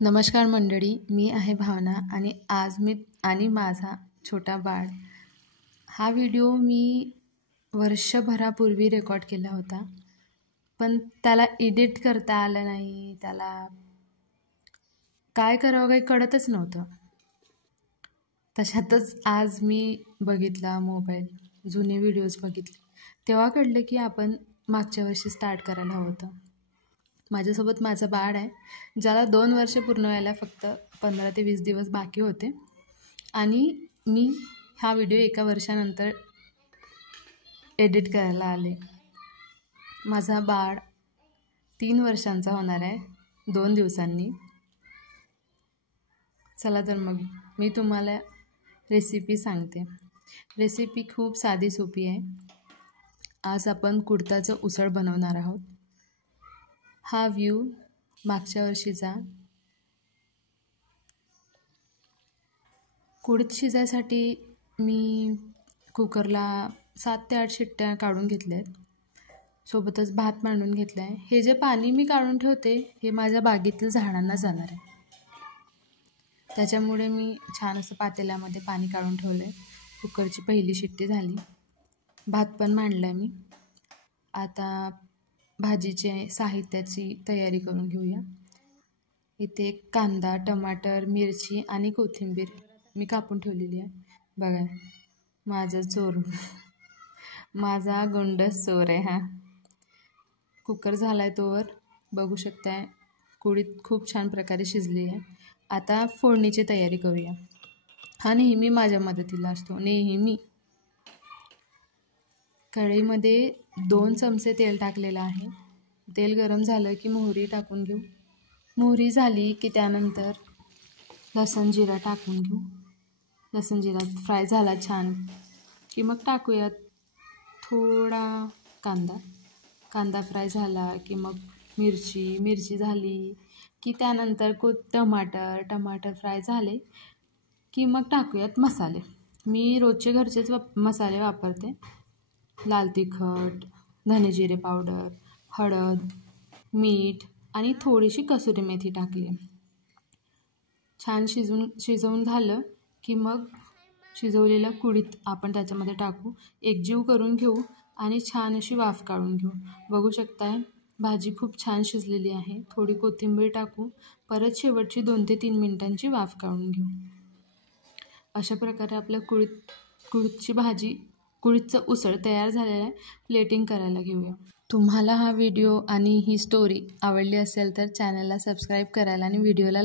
नमस्कार मंडळी, मी आहे भावना आणि आज मी आणि माझा छोटा बाळ हा व्हिडिओ मी वर्षभरापूर्वी रेकॉर्ड केला होता, पण त्याला एडिट करता आलं नाही. त्याला काय करावं काही कळतच नव्हतं. तशातच आज मी बघितला मोबाईल, जुने व्हिडिओज बघितले, तेव्हा कळलं की आपण मागच्या वर्षी स्टार्ट करायला हवं होतं. माझ्यासोबत माझं बाळ आहे, ज्याला 2 वर्ष पूर्ण व्हायला फक्त 15 ते 20 दिवस बाकी होते आणि मी हा व्हिडिओ 1 वर्षानंतर एडिट करायला आले. माझा बाळ 3 वर्षांचा होणार आहे 2 दिवसांनी. चला तर मग मी तुम्हाला रेसिपी सांगते. रेसिपी खूप साधी सोपी आहे. आज आपण कुडताचं उसळ बनवणार आहोत. हा व्ह्यू मागच्या वर्षीचा. कुडीत शिजायसाठी मी कुकरला 7 ते 8 शिट्ट्या काढून घेतल्या आहेत. सोबतच भात मांडून घेतला आहे. हे जे पाणी मी काढून ठेवते हे माझ्या बागेतील झाडांना जाणार आहे. त्याच्यामुळे मी छान असं पातेल्यामध्ये पाणी काढून ठेवलं आहे. कुकरची पहिली शिट्टी झाली. भात पण मांडला मी. आता भाजीचे साहित्याची तयारी करून घेऊया. इथे कांदा, टमाटर, मिरची आणि कोथिंबीर मी कापून ठेवलेली आहे. बघा माझं चोरून माझा गोंडस चोर आहे हा. कुकर झाला आहे तोवर बघू शकताय कुडीत खूप छान प्रकारे शिजली आहे. आता फोडणीची तयारी करूया. हा नेहमी माझ्या मदतीला असतो, नेहमी. कढईमध्ये 2 चमचे तेल टाकलेलं आहे. तेल गरम झालं की मोहरी टाकून घेऊ. मोहरी झाली की त्यानंतर लसूण जिरा टाकून घेऊ. लसूण जिरा फ्राय झाला छान की मग टाकूयात थोडा कांदा. कांदा फ्राय झाला की मग मिरची झाली की त्यानंतर टमाटर फ्राय झाले की मग टाकूयात मसाले. मी रोजचे घरचेच मसाले वापरते. लाल तिखट, धने जिरे पावडर, हळद, मीठ आणि थोडीशी कसुरी मेथी टाकली. छान शिजवून झालं की मग शिजवलेल्या कुडीत आपण त्याच्यामध्ये टाकू, एकजीव करून घेऊ आणि छान अशी वाफ काढून घेऊ. बघू शकताय भाजी खूप छान शिजलेली आहे. थोडी कोथिंबीर टाकू, परत शेवटची 2 ते 3 मिनिटांची वाफ काढून घेऊ. अशा प्रकारे आपल्या कुडीतची भाजी, कुडीतचं उसळ तयार झालेलं आहे. प्लेटिंग करायला घेऊया. तुम्हाला हा व्हिडिओ आणि ही स्टोरी आवडली असेल तर चॅनलला सबस्क्राईब करायला आणि व्हिडिओला